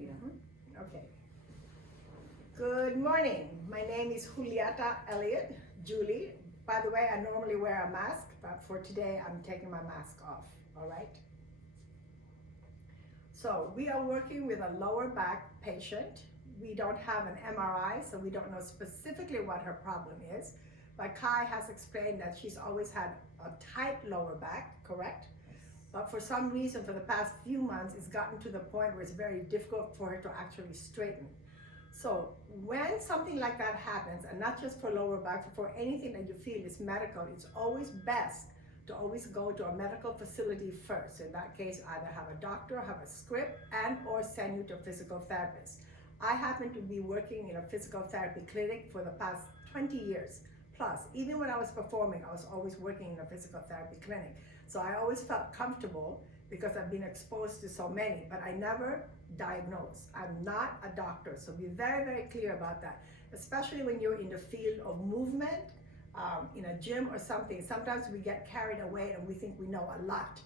Okay. Good morning. My name is Julie Eliotte, Julie. By the way, I normally wear a mask, but for today, I'm taking my mask off, all right? So we are working with a lower back patient. We don't have an MRI, so we don't know specifically what her problem is. But Kai has explained that she's always had a tight lower back, correct? But for some reason, for the past few months, it's gotten to the point where it's very difficult for her to actually straighten. So when something like that happens, and not just for lower back, but for anything that you feel is medical, it's always best to always go to a medical facility first. In that case, either have a doctor, have a script, and or send you to a physical therapist. I happen to be working in a physical therapy clinic for the past 20 years. Plus, even when I was performing, I was always working in a physical therapy clinic. So I always felt comfortable because I've been exposed to so many, but I never diagnose. I'm not a doctor, so be very, very clear about that. Especially when you're in the field of movement, in a gym or something, sometimes we get carried away and we think we know a lot,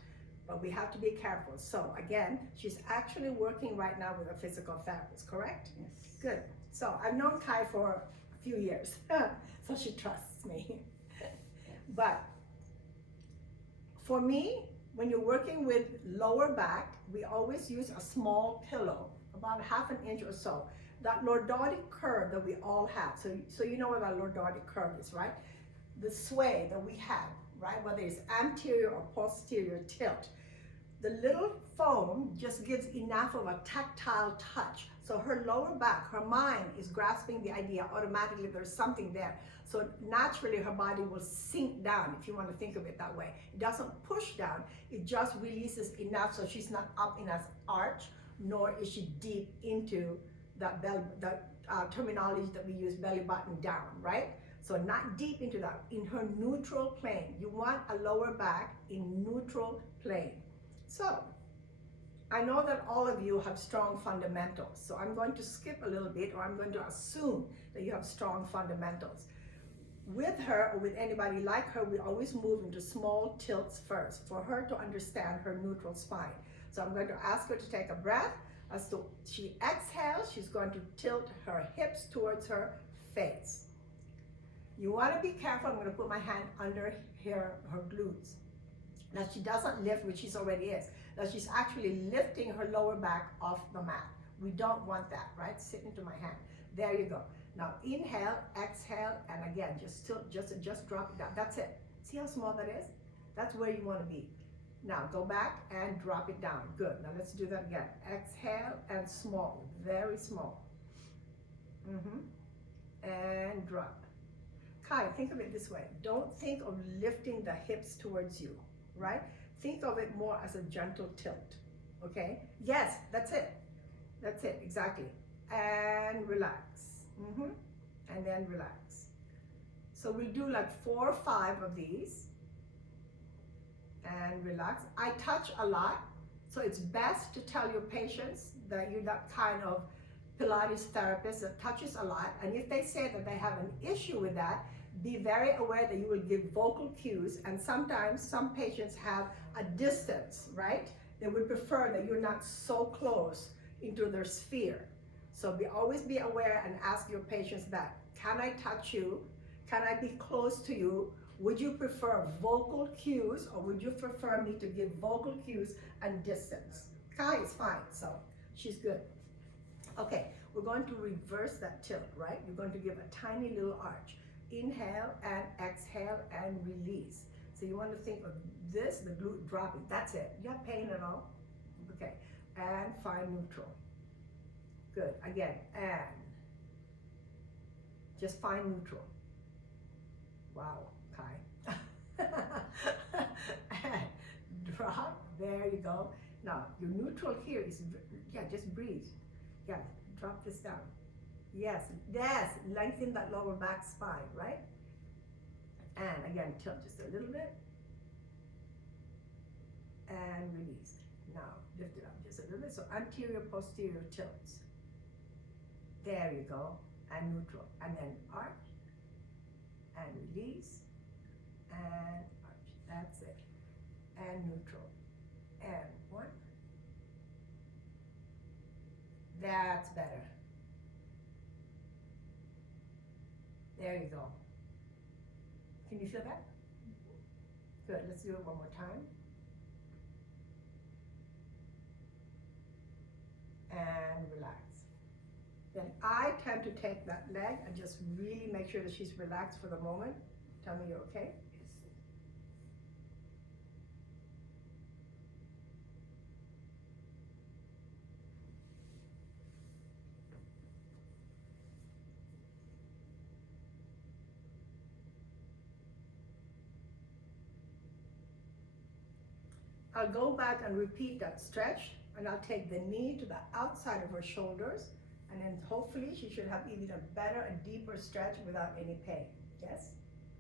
but we have to be careful. So again, she's actually working right now with a physical therapist, correct? Yes. Good. So I've known Kai for a few years, so she trusts me. But for me, when you're working with lower back, we always use a small pillow, about 1/2 inch or so. That lordotic curve that we all have. So you know what a lordotic curve is, right? The sway that we have, right? Whether it's anterior or posterior tilt. The little foam just gives enough of a tactile touch. So her lower back, her mind is grasping the idea automatically there's something there. So naturally her body will sink down, if you want to think of it that way. It doesn't push down, it just releases enough so she's not up in an arch, nor is she deep into that terminology that we use, belly button down, right? So not deep into that, in her neutral plane. You want a lower back in neutral plane. So I know that all of you have strong fundamentals, so I'm going to skip a little bit, or I'm going to assume that you have strong fundamentals. With her, or with anybody like her, we always move into small tilts first for her to understand her neutral spine. So I'm going to ask her to take a breath. As she exhales, she's going to tilt her hips towards her face. You want to be careful. I'm going to put my hand under her glutes. Now she doesn't lift, which she already is. Now she's actually lifting her lower back off the mat. We don't want that, right? Sit into my hand. There you go. Now inhale, exhale, and again, just drop it down. That's it. See how small that is? That's where you want to be. Now go back and drop it down. Good. Now let's do that again. Exhale and small, very small. And drop. Kai, think of it this way. Don't think of lifting the hips towards you, right? Think of it more as a gentle tilt, okay? Yes, that's it. That's it, exactly. And relax. And then relax. So we'll do like 4 or 5 of these. And relax. I touch a lot, so it's best to tell your patients that you're that kind of Pilates therapist that touches a lot. And if they say that they have an issue with that, be very aware that you will give vocal cues, and sometimes some patients have a distance, right? They would prefer that you're not so close into their sphere. So always be aware and ask your patients that. Can I touch you? Can I be close to you? Would you prefer vocal cues, or would you prefer me to give vocal cues and distance? Kai is fine, so she's good. Okay, we're going to reverse that tilt, right? You're going to give a tiny little arch. Inhale and exhale and release. So you want to think of this, the glute dropping. That's it. You have pain at all? Okay. And find neutral. Good. Again. And just find neutral. Wow, Kai. And drop. There you go. Now, your neutral here is, just breathe. Yeah, drop this down. Yes, lengthen that lower back spine, right? And again, tilt just a little bit. And release. Now, lift it up just a little bit. So anterior, posterior tilts. There you go. And neutral. And then arch. And release. And arch. That's it. And neutral. And 1. That's better. There you go. Can you feel that? Good, let's do it one more time. And relax. Then I tend to take that leg and just really make sure that she's relaxed for the moment. Tell me you're okay. I'll go back and repeat that stretch, and I'll take the knee to the outside of her shoulders, and then hopefully she should have even a better and deeper stretch without any pain. Yes?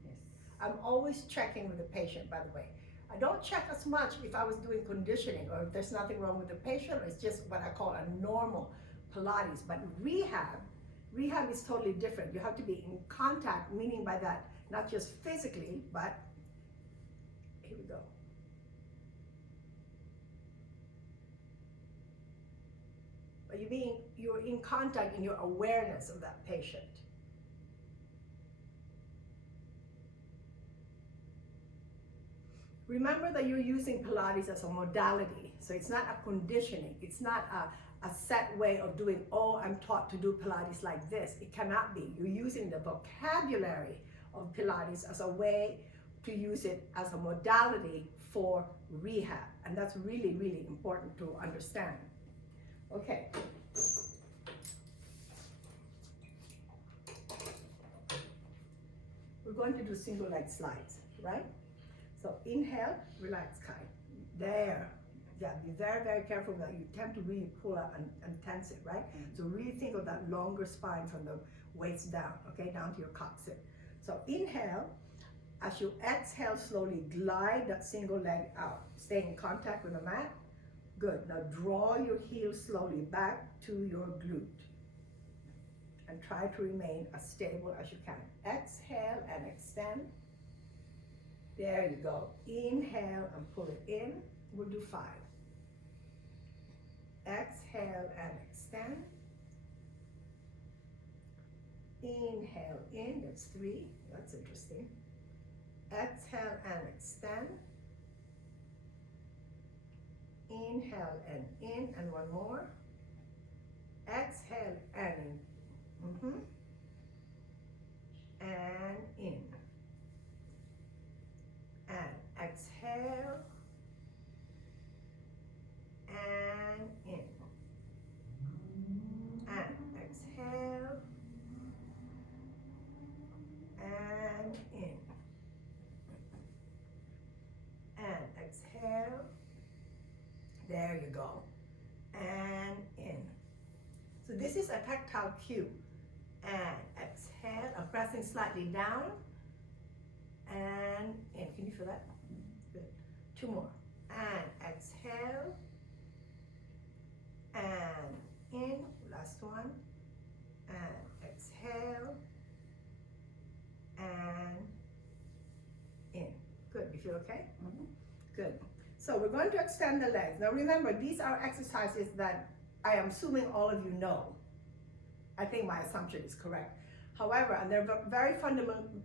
Yes. I'm always checking with the patient, by the way. I don't check as much if I was doing conditioning or if there's nothing wrong with the patient, or it's just what I call a normal Pilates. But rehab is totally different. You have to be in contact, meaning by that, not just physically, but here we go. But you're in contact in your awareness of that patient. Remember that you're using Pilates as a modality, so it's not a conditioning. It's not a set way of doing, oh, I'm taught to do Pilates like this. It cannot be. You're using the vocabulary of Pilates as a way to use it as a modality for rehab, and that's really, really important to understand. Okay. We're going to do single leg slides, right? So inhale, relax, Kai. There. Yeah, be very, very careful that you tend to really pull up and tense it, right? So really think of that longer spine from the waist down, okay, down to your coccyx. So inhale, as you exhale, slowly glide that single leg out. Stay in contact with the mat. Good. Now draw your heel slowly back to your glute and try to remain as stable as you can. Exhale and extend. There you go. Inhale and pull it in. We'll do 5. Exhale and extend. Inhale in, that's 3. That's interesting. Exhale and extend. Inhale and in, and one more. Exhale and in. And in. And exhale. And in. And exhale. And in. And exhale. There you go. And in. So this is a tactile cue. And exhale. I'm pressing slightly down. And in. Can you feel that? Good. 2 more. And exhale. And in. Last one. And exhale. And in. Good. You feel okay? Mm-hmm. Good. So we're going to extend the legs. Now remember, these are exercises that I am assuming all of you know. I think my assumption is correct. However, and they're very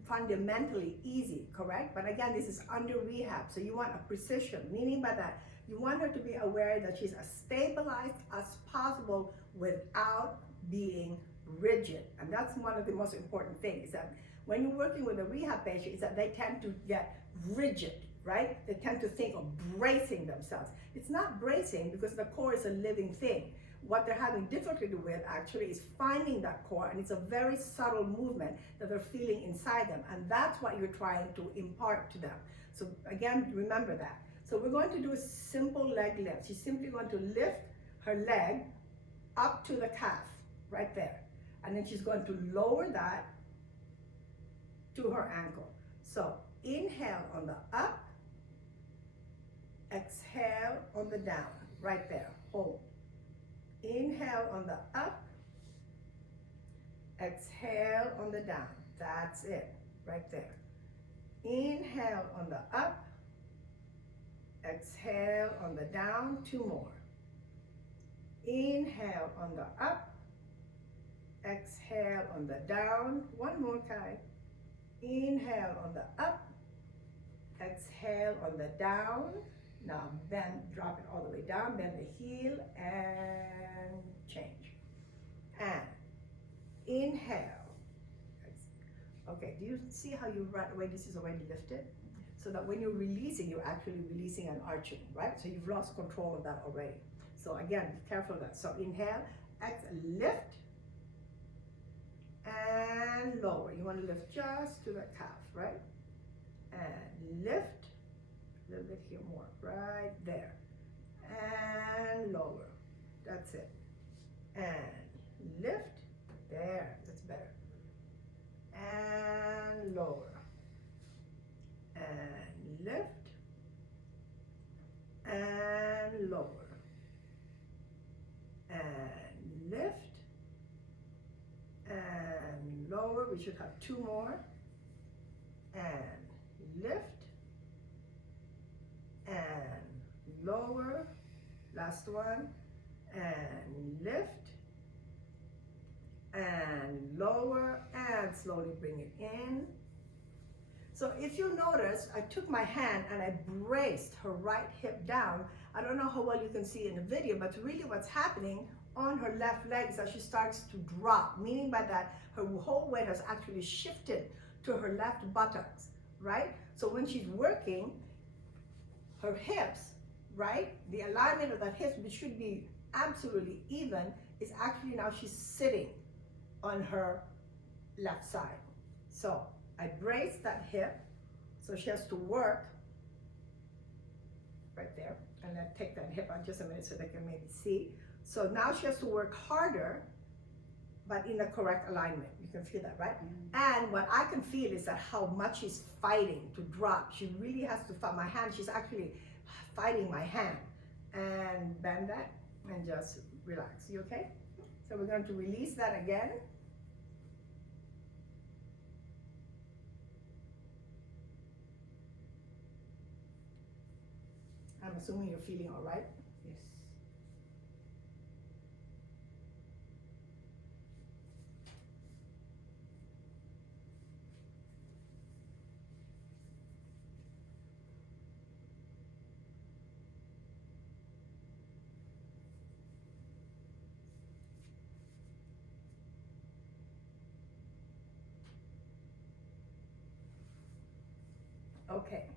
fundamentally easy, correct? But again, this is under rehab, so you want a precision, meaning by that, you want her to be aware that she's as stabilized as possible without being rigid. And that's one of the most important things, is that when you're working with a rehab patient, is that they tend to get rigid, right? They tend to think of bracing themselves. It's not bracing because the core is a living thing. What they're having difficulty with actually is finding that core, and it's a very subtle movement that they're feeling inside them, and that's what you're trying to impart to them. So again, remember that. So we're going to do a simple leg lift. She's simply going to lift her leg up to the calf, right there. And then she's going to lower that to her ankle. So inhale on the up, exhale on the down, right there, hold. Inhale on the up, exhale on the down. That's it, right there. Inhale on the up, exhale on the down, 2 more. Inhale on the up. Exhale on the down. One more time. Inhale on the up. Exhale on the down. Now bend, drop it all the way down. Bend the heel and change. And inhale. Okay, do you see how you right away this is already lifted? So that when you're releasing, you're actually releasing and arching, right? So you've lost control of that already. So again, be careful of that. So inhale, exhale, lift, and lower. You want to lift just to the calf, right? And lift, a little bit here more, right there. And lower, that's it. And lift, there, that's better. And lower. And lift. And lower. And lift. And lower. We should have two more. And lift. And lower. Last one. And lift. And lower, and slowly bring it in. So if you notice, I took my hand and I braced her right hip down. I don't know how well you can see in the video, but really what's happening on her left leg is that she starts to drop, meaning by that her whole weight has actually shifted to her left buttocks, right? So when she's working, her hips, right? The alignment of that hips, which should be absolutely even, is actually now she's sitting on her left side. So I brace that hip, so she has to work right there, and then take that hip out just a minute so they can maybe see. So now she has to work harder, but in the correct alignment. You can feel that, right? And what I can feel is that how much she's fighting to drop. She really has to fight my hand. She's actually fighting my hand. And bend that and just relax. You okay? So we're going to release that again. I'm assuming you're feeling all right? Yes. Okay.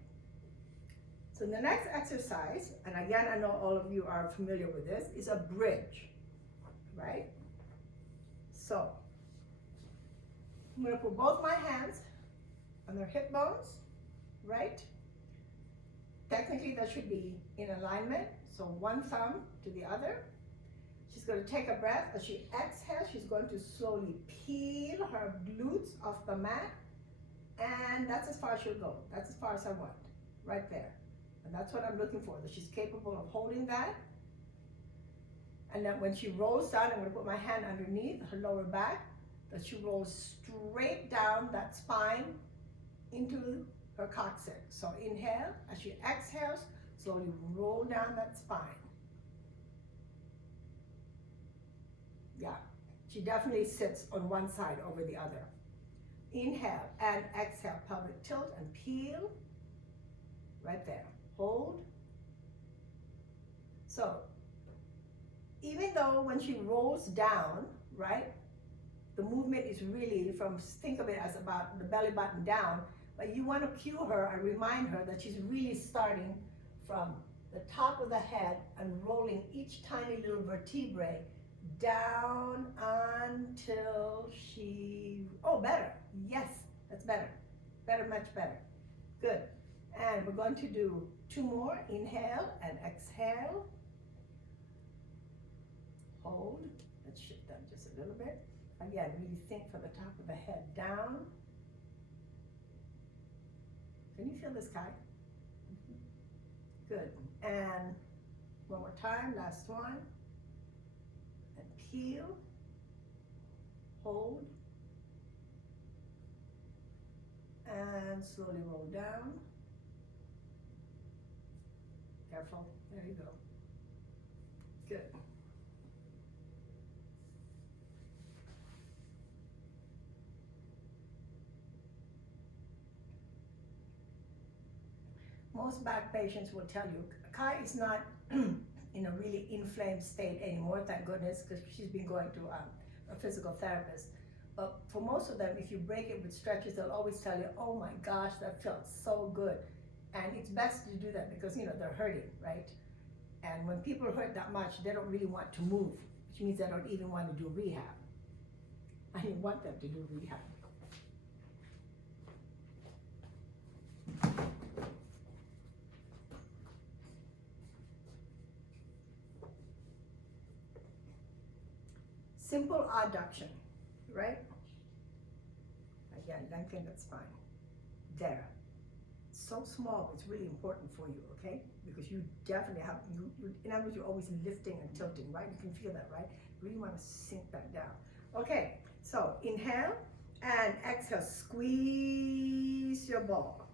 So the next exercise, and again, I know all of you are familiar with this, is a bridge, right? So I'm going to put both my hands on their hip bones, right? Technically, that should be in alignment. So one thumb to the other. She's going to take a breath. As she exhales, she's going to slowly peel her glutes off the mat. And that's as far as she'll go. That's as far as I want, right there. And that's what I'm looking for, that she's capable of holding that. And then when she rolls down, I'm going to put my hand underneath her lower back, that she rolls straight down that spine into her coccyx. So inhale, as she exhales, slowly roll down that spine. Yeah, she definitely sits on one side over the other. Inhale and exhale, pelvic tilt and peel, right there. Hold. So, even though when she rolls down, right, the movement is really from, think of it as about the belly button down, but you want to cue her and remind her that she's really starting from the top of the head and rolling each tiny little vertebrae down until she, oh, better. Yes, that's better. Better, much better. Good. And we're going to do two more. Inhale and exhale. Hold. Let's shift that just a little bit. Again, really think from the top of the head down. Can you feel this, Kai? Good. And one more time, last one. And peel. Hold. And slowly roll down. Careful. There you go. Good. most back patients will tell you, Kai is not in a really inflamed state anymore, thank goodness, because she's been going to a physical therapist. But for most of them, if you break it with stretches, they'll always tell you, oh my gosh, that felt so good. And it's best to do that because, you know, they're hurting, right? And when people hurt that much, they don't really want to move, which means they don't even want to do rehab. I didn't want them to do rehab. Simple adduction, right? Again, lengthen that spine. There. So small, it's really important for you, okay? Because you definitely have, in other words, you're always lifting and tilting, right? You can feel that, right? You really want to sink that down. Okay, so inhale and exhale, squeeze your ball.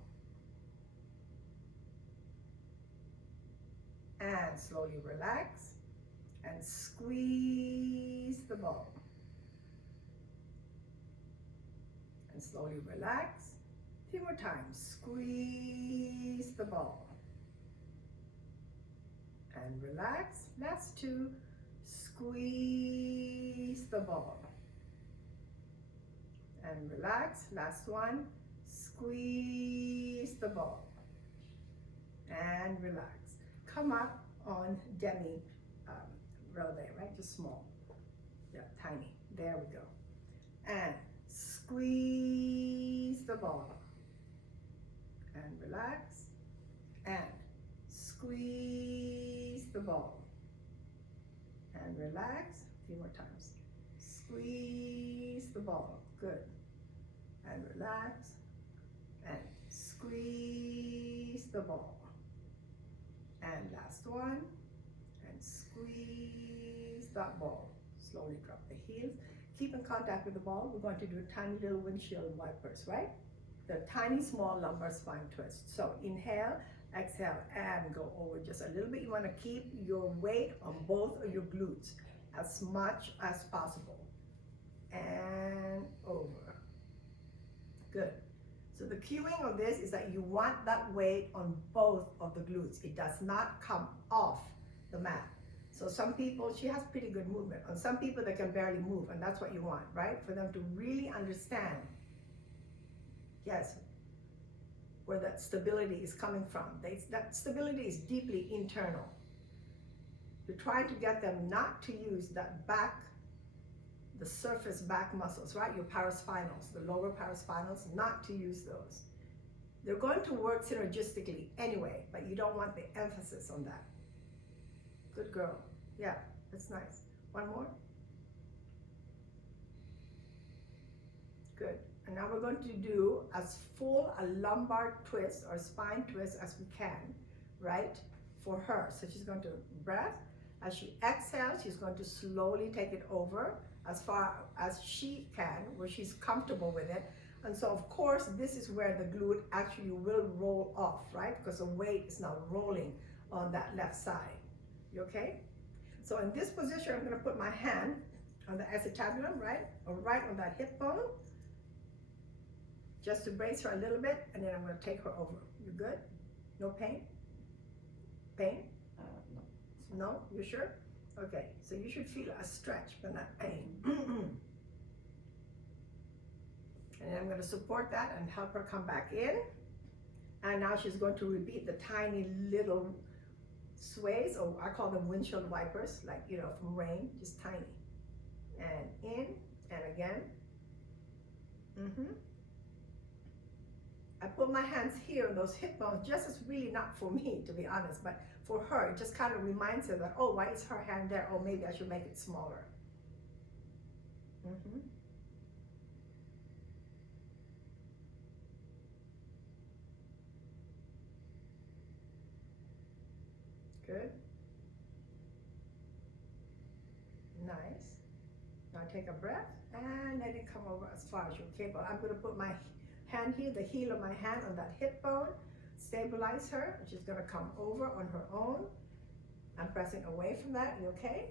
And slowly relax and squeeze the ball. And slowly relax. 3 more times. Squeeze the ball. And relax. Last 2. Squeeze the ball. And relax. Last 1. Squeeze the ball. And relax. Come up on demi row there, right? Just small. Yeah, tiny. There we go. And squeeze the ball. And relax. And squeeze the ball. And relax. 3 more times. Squeeze the ball. Good. And relax. And squeeze the ball. And last 1. And squeeze that ball. Slowly drop the heels. Keep in contact with the ball. We're going to do tiny little windshield wipers, right? The tiny small lumbar spine twist. So inhale, exhale, and go over just a little bit. You want to keep your weight on both of your glutes as much as possible. And over. Good. So the cueing of this is that you want that weight on both of the glutes. It does not come off the mat. So some people, she has pretty good movement. On some people, they can barely move, and that's what you want, right? For them to really understand, yes, where that stability is coming from. That stability is deeply internal. You're trying to get them not to use that back, the surface back muscles, right? Your paraspinals, the lower paraspinals, not to use those. They're going to work synergistically anyway, but you don't want the emphasis on that. Good girl. Yeah, that's nice. 1 more. Good. And now we're going to do as full a lumbar twist or spine twist as we can, right? For her. So she's going to breath. As she exhales, she's going to slowly take it over as far as she can, where she's comfortable with it. And so, of course, this is where the glute actually will roll off, right? Because the weight is now rolling on that left side. You okay? So in this position, I'm going to put my hand on the acetabulum, right? Or right on that hip bone, just to brace her a little bit, and then I'm going to take her over. You good? No pain? Pain? No. No? You sure? Okay, so you should feel a stretch, but not pain. And then I'm going to support that and help her come back in. And now she's going to repeat the tiny little sways, or I call them windshield wipers, like, you know, from rain, just tiny. And in, and again. I put my hands here on those hip bones, just as really not for me, to be honest, but for her, it just kind of reminds her that, oh, why is her hand there? Oh, maybe I should make it smaller. Good. Nice. Now take a breath and let it come over as far as you're capable. I'm going to put my hand here, the heel of my hand on that hip bone, stabilize her. She's going to come over on her own. I'm pressing away from that. You okay?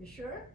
You sure?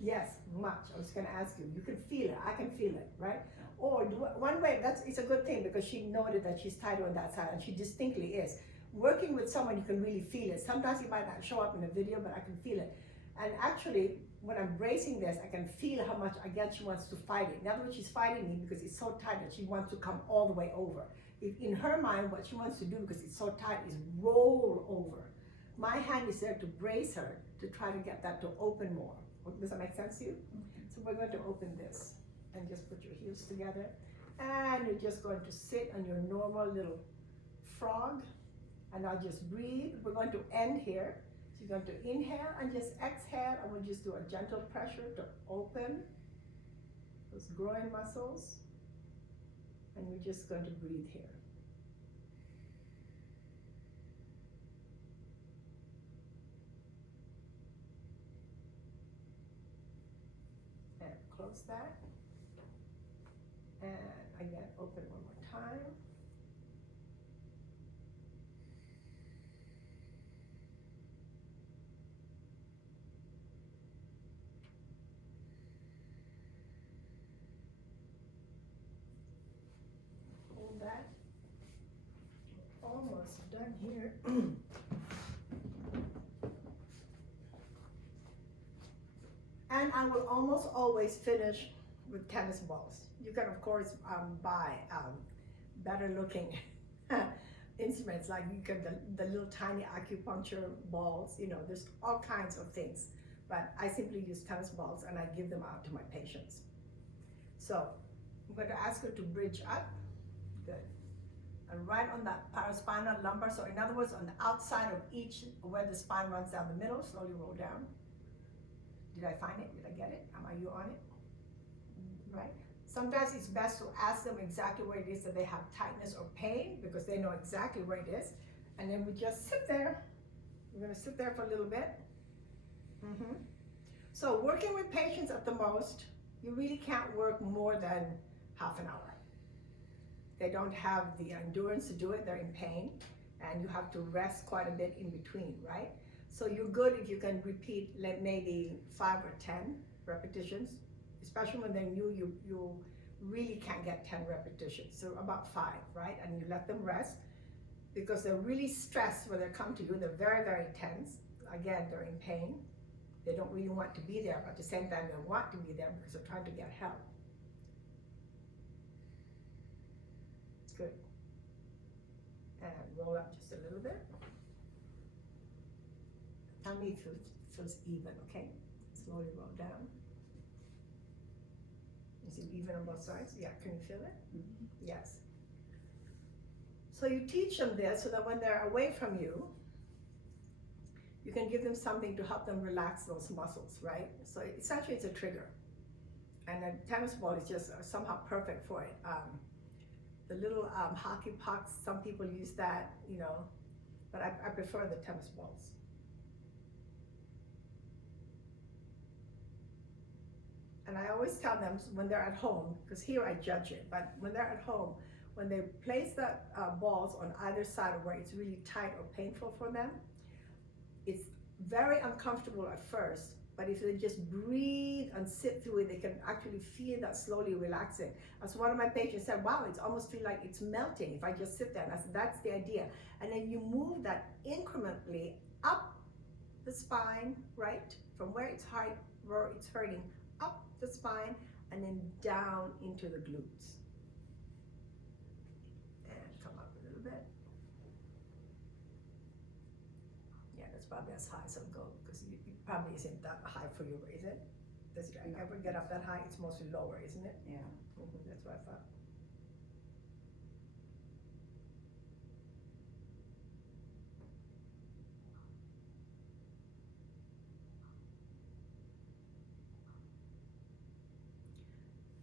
Yes, much. I was going to ask you. You can feel it. I can feel it, right? Or one way, it's a good thing because she noted that she's tighter on that side, and she distinctly is. Working with someone, you can really feel it. Sometimes it might not show up in the video, but I can feel it. And actually, when I'm bracing this, I can feel how much, again, she wants to fight it. In other words, she's fighting me because it's so tight that she wants to come all the way over. In her mind, what she wants to do, because it's so tight, is roll over. My hand is there to brace her, to try to get that to open more. Does that make sense to you? Mm-hmm. So we're going to open this and just put your heels together. And you're just going to sit on your normal little frog. And I'll just breathe. We're going to end here. So you're going to inhale and just exhale. And we'll just do a gentle pressure to open those groin muscles. And we're just going to breathe here. And close that. And again, open one more time. Hold that. Almost done here. And I will almost always finish with tennis balls. You can, of course, buy better looking instruments, like you can, the little tiny acupuncture balls, you know, there's all kinds of things. But I simply use tennis balls and I give them out to my patients. So I'm going to ask her to bridge up. Good. And right on that paraspinal lumbar. So in other words, on the outside of each, where the spine runs down the middle, slowly roll down. Did I find it? Did I get it? Are you on it? Right? Sometimes it's best to ask them exactly where it is that they have tightness or pain, because they know exactly where it is. And then we just sit there. We're going to sit there for a little bit. Mm-hmm. So working with patients at the most, you really can't work more than half an hour. They don't have the endurance to do it. They're in pain, and you have to rest quite a bit in between, right? So you're good if you can repeat like maybe 5 or 10 repetitions, especially when they're new. You really can't get 10 repetitions, so about 5, right? And you let them rest, because they're really stressed when they come to you. They're very, very tense. Again, they're in pain. They don't really want to be there, but at the same time they want to be there because they're trying to get help. Good. And roll up just a little bit. Tell me if it feels even, okay? Slowly roll down. Is it even on both sides? Yeah, can you feel it? Mm-hmm. Yes. So you teach them this so that when they're away from you, you can give them something to help them relax those muscles, right? So essentially it's a trigger. And a tennis ball is just somehow perfect for it. The little hockey pucks, some people use that, you know, but I prefer the tennis balls. And I always tell them when they're at home, because here I judge it, but when they're at home, when they place the balls on either side of where it's really tight or painful for them, it's very uncomfortable at first, but if they just breathe and sit through it, they can actually feel that slowly relaxing. As one of my patients said, wow, it's almost feel like it's melting if I just sit there. And I said, that's the idea. And then you move that incrementally up the spine, right? From where it's hurting, up the spine, and then down into the glutes. And come up a little bit. Yeah, that's probably as high as I'll go, because it probably isn't that high for you, is it? Does it ever get up that high? It's mostly lower, isn't it? Yeah. Mm-hmm, that's what I thought.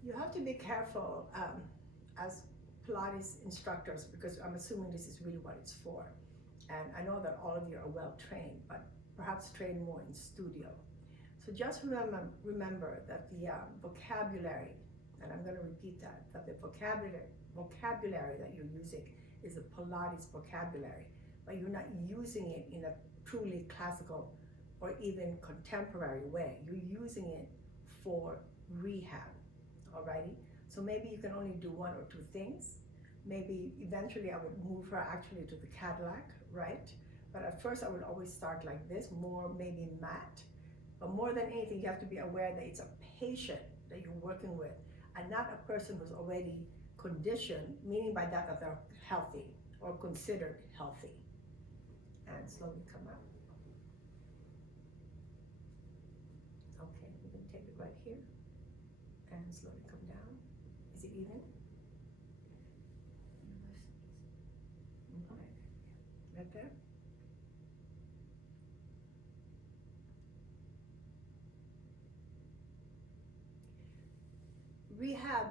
You have to be careful as Pilates instructors, because I'm assuming this is really what it's for. And I know that all of you are well trained, but perhaps train more in studio. So just remember that the vocabulary, and I'm going to repeat that the vocabulary that you're using is a Pilates vocabulary, but you're not using it in a truly classical or even contemporary way. You're using it for rehab, alrighty? So maybe you can only do one or two things. Maybe eventually I would move her actually to the Cadillac, right? But at first I would always start like this, more maybe matte. But more than anything, you have to be aware that it's a patient that you're working with and not a person who's already conditioned, meaning by that that they're healthy or considered healthy. And slowly come up. Okay, we're gonna take it right here and slowly come down. Is it even? Okay. Right there. Rehab,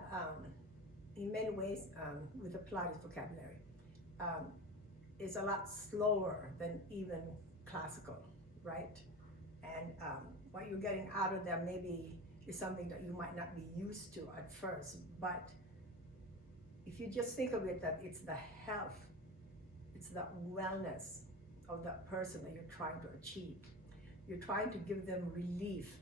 in many ways, with the Pilates vocabulary, is a lot slower than even classical, right? And what you're getting out of them maybe is something that you might not be used to at first, but if you just think of it that it's the health, it's the wellness of that person that you're trying to achieve. You're trying to give them relief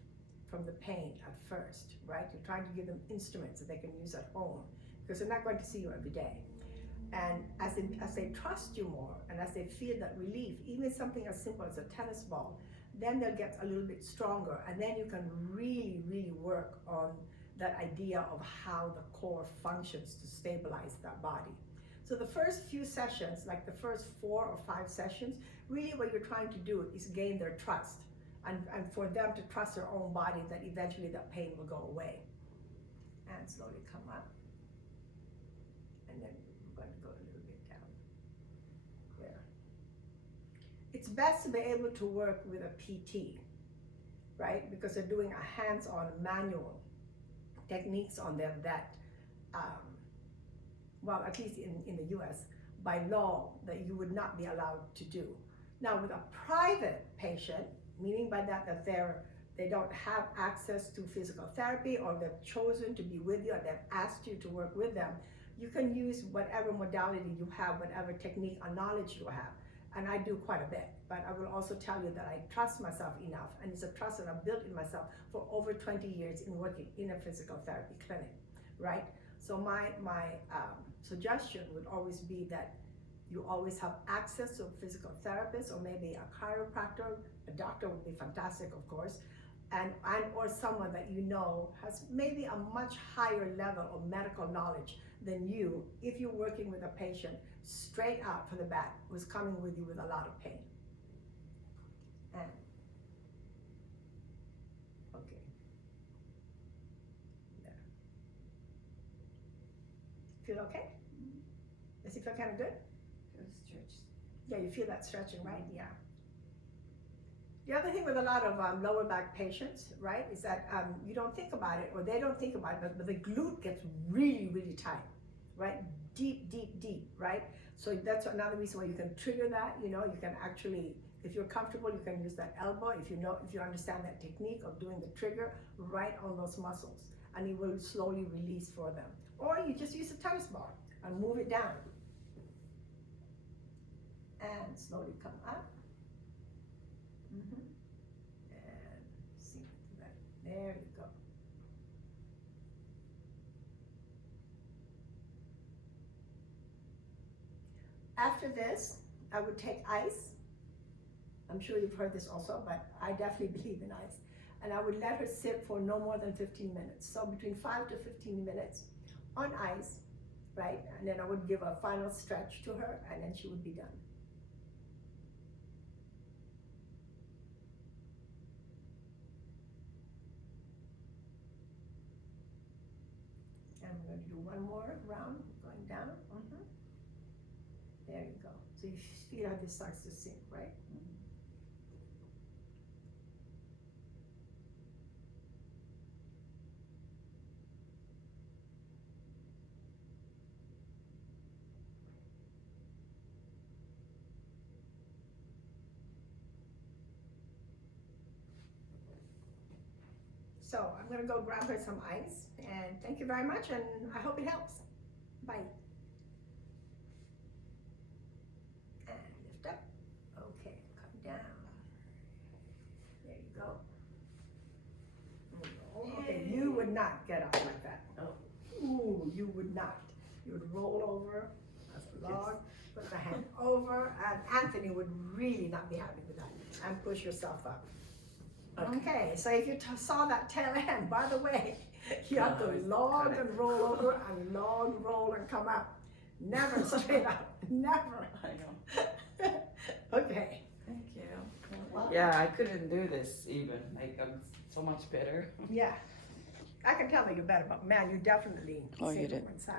from the pain at first, right? You're trying to give them instruments that they can use at home because they're not going to see you every day. And as they trust you more and as they feel that relief, even something as simple as a tennis ball, then they'll get a little bit stronger, and then you can really, really work on that idea of how the core functions to stabilize that body. So the first few sessions, like the first 4 or 5 sessions, really what you're trying to do is gain their trust and for them to trust their own body that eventually that pain will go away. And slowly come up. And then we're going to go a little bit down. There. It's best to be able to work with a PT, right? Because they're doing a hands-on manual techniques on them that, well, at least in the US, by law, that you would not be allowed to do. Now, with a private patient, meaning by that they don't have access to physical therapy, or they've chosen to be with you, or they've asked you to work with them, you can use whatever modality you have, whatever technique or knowledge you have. And I do quite a bit, but I will also tell you that I trust myself enough, and it's a trust that I've built in myself for over 20 years in working in a physical therapy clinic, right? So my suggestion would always be that you always have access to a physical therapist, or maybe a chiropractor. A doctor would be fantastic, of course, and or someone that you know has maybe a much higher level of medical knowledge than you, if you're working with a patient straight out from the bat who's coming with you with a lot of pain. And okay, there. Feel okay? Does it feel kind of good? Feels stretched. Yeah, you feel that stretching, right? Yeah. The other thing with a lot of lower back patients, right, is that you don't think about it, or they don't think about it, but the glute gets really, really tight, right? Deep, deep, deep, right? So that's another reason why you can trigger that. You know, you can actually, if you're comfortable, you can use that elbow. If you understand that technique of doing the trigger right on those muscles, and it will slowly release for them. Or you just use a tennis ball and move it down. And slowly come up. And sink that. There you go. After this, I would take ice. I'm sure you've heard this also, but I definitely believe in ice. And I would let her sit for no more than 15 minutes. So between 5 to 15 minutes on ice, right? And then I would give a final stretch to her, and then she would be done. And we're going to do one more round, going down. There you go. So you feel how this starts to sink, right? So I'm going to go grab her some ice, and thank you very much, and I hope it helps. Bye. And lift up. Okay, come down. There you go. Okay, you would not. You would roll over as a log, put the hand over, and Anthony would really not be happy with that, and push yourself up. Okay, so if you saw that tail end, by the way, you have to log and roll over and log, roll, and come up. Never straight up, never. I know. Okay. Thank you. Yeah, I couldn't do this even. Like, I'm so much better. Yeah. I can tell that you're better, but man, you definitely Oh, you sit on did. one side.